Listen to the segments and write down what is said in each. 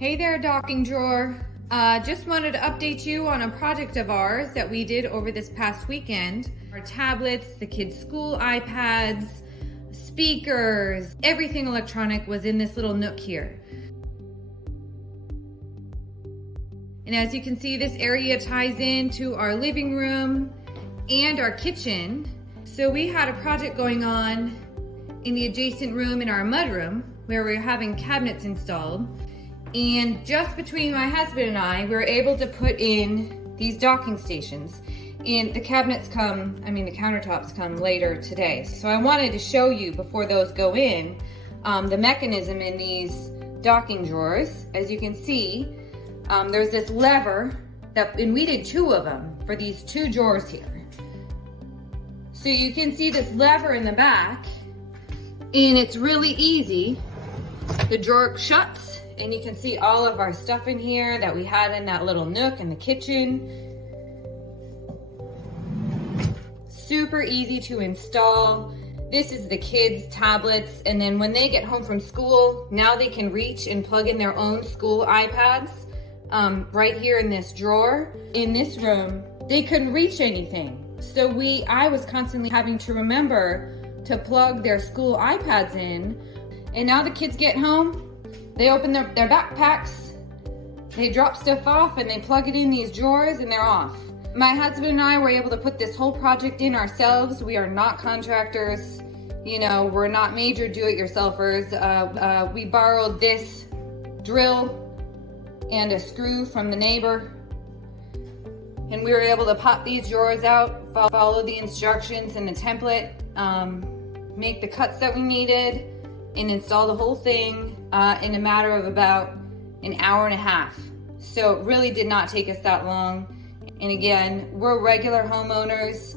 Hey there, docking drawer. Just wanted to update you on a project of ours that we did over this past weekend. Our tablets, the kids' school iPads, speakers, everything electronic was in this little nook here. And as you can see, this area ties into our living room and our kitchen. So we had a project going on in the adjacent room in our mudroom where we were having cabinets installed. And just between my husband and I, we were able to put in these docking stations. And the cabinets the countertops come later today. So I wanted to show you before those go in, the mechanism in these docking drawers. As you can see, there's this lever and we did 2 of them for these 2 drawers here. So you can see this lever in the back, and it's really easy. The drawer shuts, and you can see all of our stuff in here that we had in that little nook in the kitchen. Super easy to install. This is the kids' tablets, and then when they get home from school, now they can reach and plug in their own school iPads right here in this drawer. In this room, they couldn't reach anything. So I was constantly having to remember to plug their school iPads in, and now the kids get home, they open their backpacks, they drop stuff off, and they plug it in these drawers, and they're off. My husband and I were able to put this whole project in ourselves. We are not contractors, we're not major do-it-yourselfers. We borrowed this drill and a screw from the neighbor, and we were able to pop these drawers out, follow the instructions and the template, make the cuts that we needed, and install the whole thing in a matter of about an hour and a half. So it really did not take us that long. And again, we're regular homeowners.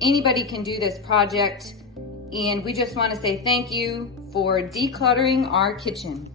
Anybody can do this project. And we just want to say thank you for decluttering our kitchen.